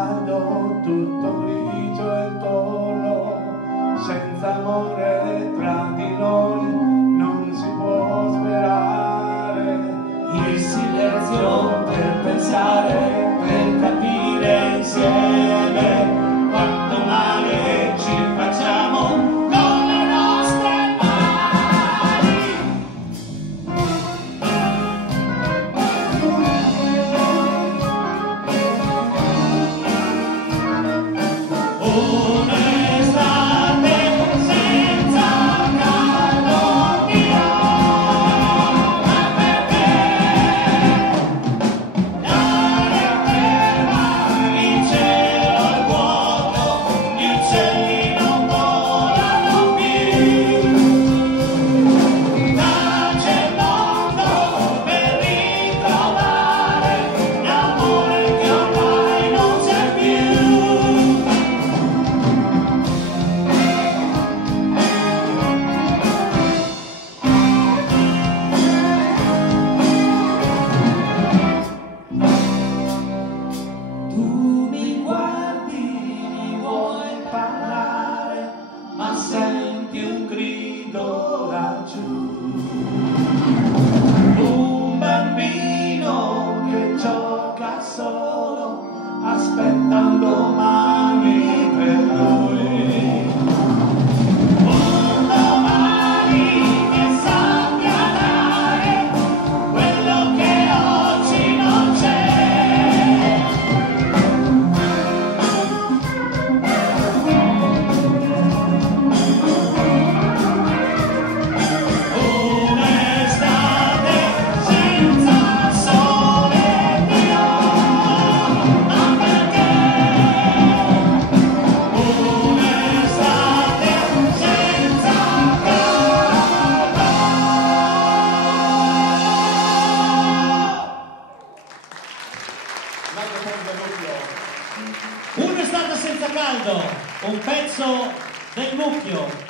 caldo, tutto grigio intorno, senza amore tra di noi non si può sperare. Il silenzio per pensare, per capire insieme quanto male ci facciamo con le nostre mani. Un'estate senza caldo mio, ma perché l'aria ferma, il cielo è vuoto, gli uccelli non volano più. Tace il mondo per ritrovare l'amore che ormai non c'è più. Tu mi guardi, mi vuoi parlare, ma senti un grido laggiù. Un bambino che gioca solo, aspetta un domani per lui. Un domani che sappia dare quello che oggi non c'è. Un'estate senza sole mio, ma perché? Un'estate senza caldo. Un'estate senza caldo, un pezzo del Mucchio.